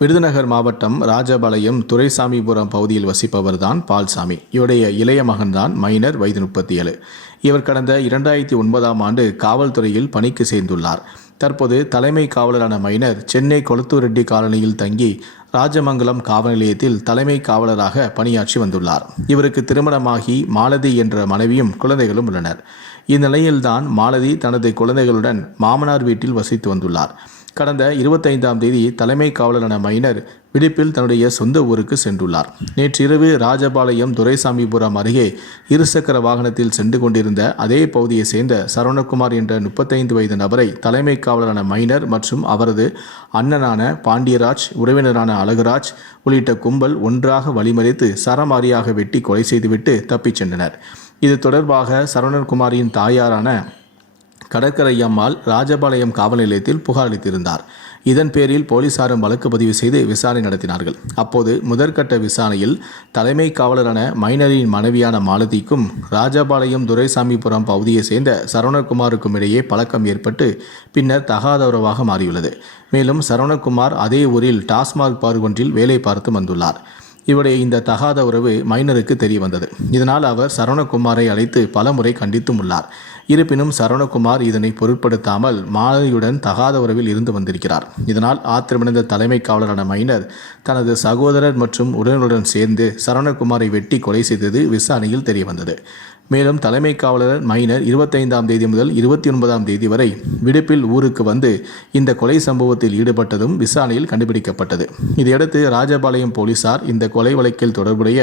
விருதுநகர் மாவட்டம் ராஜபாளையம் துரைசாமிபுரம் பகுதியில் வசிப்பவர் தான் பால்சாமி. இவருடைய இளைய மகன்தான் மைனர் வயது முப்பத்தி ஏழு இவர் கடந்த இரண்டாயிரத்தி ஒன்பதாம் ஆண்டு காவல்துறையில் பணிக்கு சேர்ந்துள்ளார். தற்போது தலைமை காவலரான மைனர் சென்னை கொளத்தூர் ரெட்டி காலனியில் தங்கி ராஜமங்கலம் காவல் நிலையத்தில் தலைமை காவலராக பணியாற்றி வந்துள்ளார். இவருக்கு திருமணமாகி மாலதி என்ற மனைவியும் குழந்தைகளும் உள்ளனர். இந்நிலையில்தான் மாலதி தனது குழந்தைகளுடன் மாமனார் வீட்டில் வசித்து வந்துள்ளார். கடந்த இருபத்தைந்தாம் தேதி தலைமை காவலரான மைனர் விடுப்பில் தன்னுடைய சொந்த ஊருக்கு சென்றுள்ளார். நேற்றிரவு ராஜபாளையம் துரைசாமிபுரம் அருகே இருசக்கர வாகனத்தில் சென்று கொண்டிருந்த அதே பகுதியைச் சேர்ந்த சரவணகுமார் என்ற முப்பத்தைந்து வயது நபரை தலைமை காவலரான மைனர் மற்றும் அவரது அண்ணனான பாண்டியராஜ் உறவினரான அழகுராஜ் உள்ளிட்ட கும்பல் ஒன்றாக வழிமறித்து சரமாரியாக வெட்டி கொலை செய்துவிட்டு தப்பிச் சென்றனர். இது தொடர்பாக சரவணகுமாரின் தாயாரான கடற்கரை அம்மாள் ராஜபாளையம் காவல் நிலையத்தில் புகார் அளித்திருந்தார். இதன் பேரில் போலீசாரும் வழக்கு பதிவு செய்து விசாரணை நடத்தினார்கள். அப்போது முதற்கட்ட விசாரணையில் தலைமை காவலரான மைனரின் மனைவியான மாலதிக்கும் ராஜபாளையம் துரைசாமிபுரம் பகுதியை சேர்ந்த சரவணகுமாருக்கும் இடையே பழக்கம் ஏற்பட்டு பின்னர் தகாத உறவாக மாறியுள்ளது. மேலும் சரவணகுமார் அதே ஊரில் டாஸ்மாக் பார் ஒன்றில் வேலை பார்த்து வந்துள்ளார். இவருடைய இந்த தகாத உறவு மைனருக்கு தெரிய வந்தது இதனால் அவர் சரவணகுமாரை அழைத்து பலமுறை கண்டித்தும் உள்ளார். இருப்பினும் சரவணகுமார் இதனை பொருட்படுத்தாமல் மாலையுடன் தகாத உறவில் இருந்து வந்திருக்கிறார். இதனால் ஆத்திரமடைந்த தலைமை காவலரான மைனர் தனது சகோதரர் மற்றும் உடனுடன் சேர்ந்து சரவணகுமாரை வெட்டி கொலை செய்தது விசாரணையில் தெரியவந்தது. மேலும் தலைமை காவலர் மைனர் இருபத்தைந்தாம் தேதி முதல் இருபத்தி ஒன்பதாம் தேதி வரை விடுப்பில் ஊருக்கு வந்து இந்த கொலை சம்பவத்தில் ஈடுபட்டதும் விசாரணையில் கண்டுபிடிக்கப்பட்டது. இதையடுத்து ராஜபாளையம் போலீசார் இந்த கொலை வழக்கில் தொடர்புடைய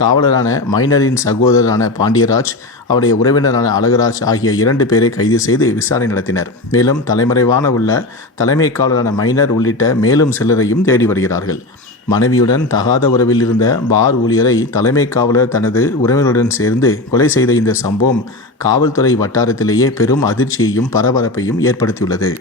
காவலரான மைனரின் சகோதரரான பாண்டியராஜ் அவருடைய உறவினரான அழகராஜ் ஆகிய இரண்டு பேரை கைது செய்து விசாரணை நடத்தினர். மேலும் தலைமறைவான உள்ள தலைமை காவலரான மைனர் உள்ளிட்ட மேலும் சிலரையும் தேடி வருகிறார்கள். மனைவியுடன் தகாத உறவில் இருந்த பார் ஊழியரை தலைமை காவலர் தனது உறவினருடன் சேர்ந்து கொலை செய்த இந்த சம்பவம் காவல்துறை வட்டாரத்திலேயே பெரும் அதிர்ச்சியையும் பரபரப்பையும் ஏற்படுத்தியுள்ளது.